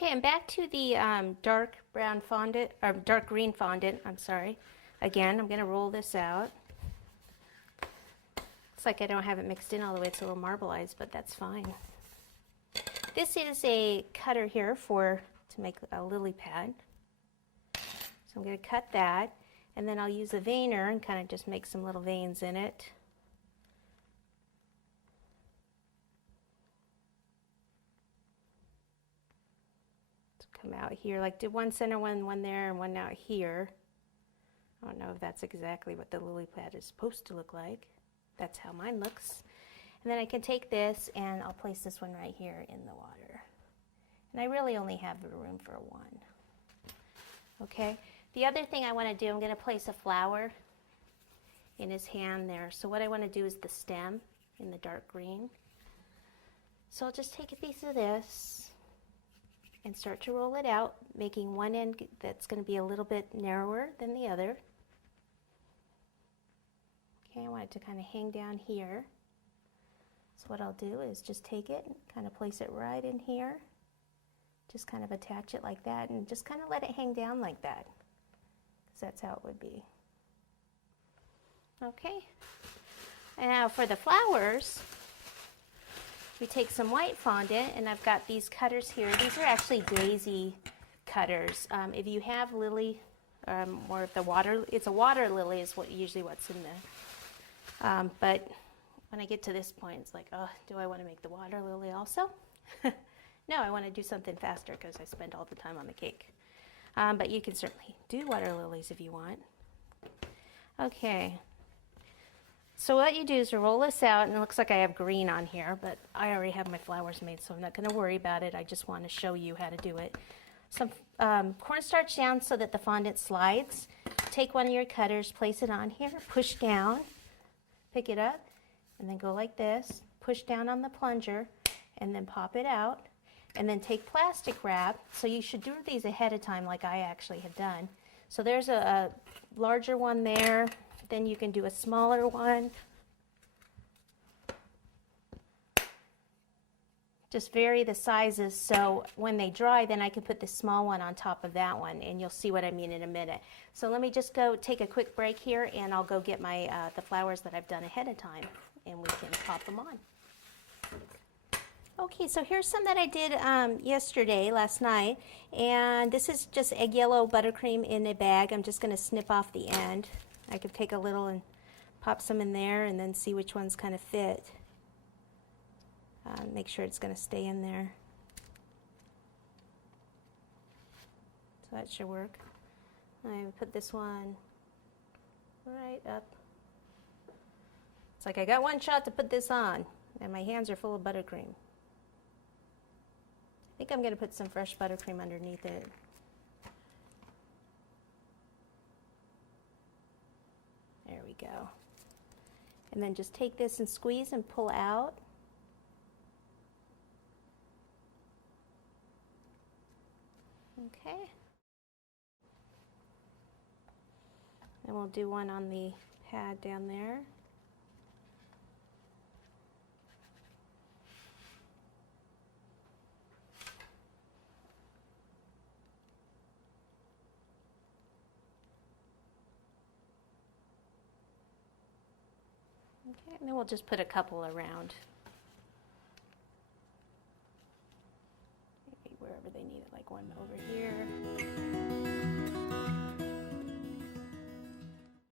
Okay, I'm back to the dark brown fondant, or dark green fondant, I'm sorry. Again, I'm going to roll this out. Looks like I don't have it mixed in all the way, it's a little marbleized, but that's fine. This is a cutter here to make a lily pad. So I'm going to cut that, and then I'll use a veiner and kind of just make some little veins in it. Come out here, like do one center one there, and one out here. I don't know if that's exactly what the lily pad is supposed to look like. That's how mine looks. And then I can take this and I'll place this one right here in the water. And I really only have room for one. Okay, the other thing I want to do, I'm going to place a flower in his hand there. So what I want to do is the stem in the dark green. So I'll just take a piece of this and start to roll it out, making one end that's going to be a little bit narrower than the other. Okay, I want it to kind of hang down here. So what I'll do is just take it and kind of place it right in here. Just kind of attach it like that and just kind of let it hang down like that, because that's how it would be. Okay, and now for the flowers, we take some white fondant, and I've got these cutters here. These are actually daisy cutters. If you have lily, or if the water, it's a water lily is usually what's in there. But when I get to this point, it's like, oh, do I want to make the water lily also? No, I want to do something faster because I spend all the time on the cake. But you can certainly do water lilies if you want. Okay. So what you do is you roll this out, and it looks like I have green on here, but I already have my flowers made, so I'm not going to worry about it. I just want to show you how to do it. Some cornstarch down so that the fondant slides. Take one of your cutters, place it on here, push down, pick it up, and then go like this. Push down on the plunger, and then pop it out. And then take plastic wrap. So you should do these ahead of time like I actually have done. So there's a larger one there. Then you can do a smaller one. Just vary the sizes so when they dry, then I can put the small one on top of that one, and you'll see what I mean in a minute. So let me just go take a quick break here, and I'll go get my the flowers that I've done ahead of time, and we can pop them on. Okay, so here's some that I did last night, and this is just egg yellow buttercream in a bag. I'm just going to snip off the end. I could take a little and pop some in there and then see which ones kind of fit. Make sure it's going to stay in there. So that should work. I put this one right up. It's like I got one shot to put this on, and my hands are full of buttercream. I think I'm going to put some fresh buttercream underneath it. There we go. And then just take this and squeeze and pull out. Okay. And we'll do one on the pad down there. Okay, and then we'll just put a couple around. Maybe wherever they need it, like one over here.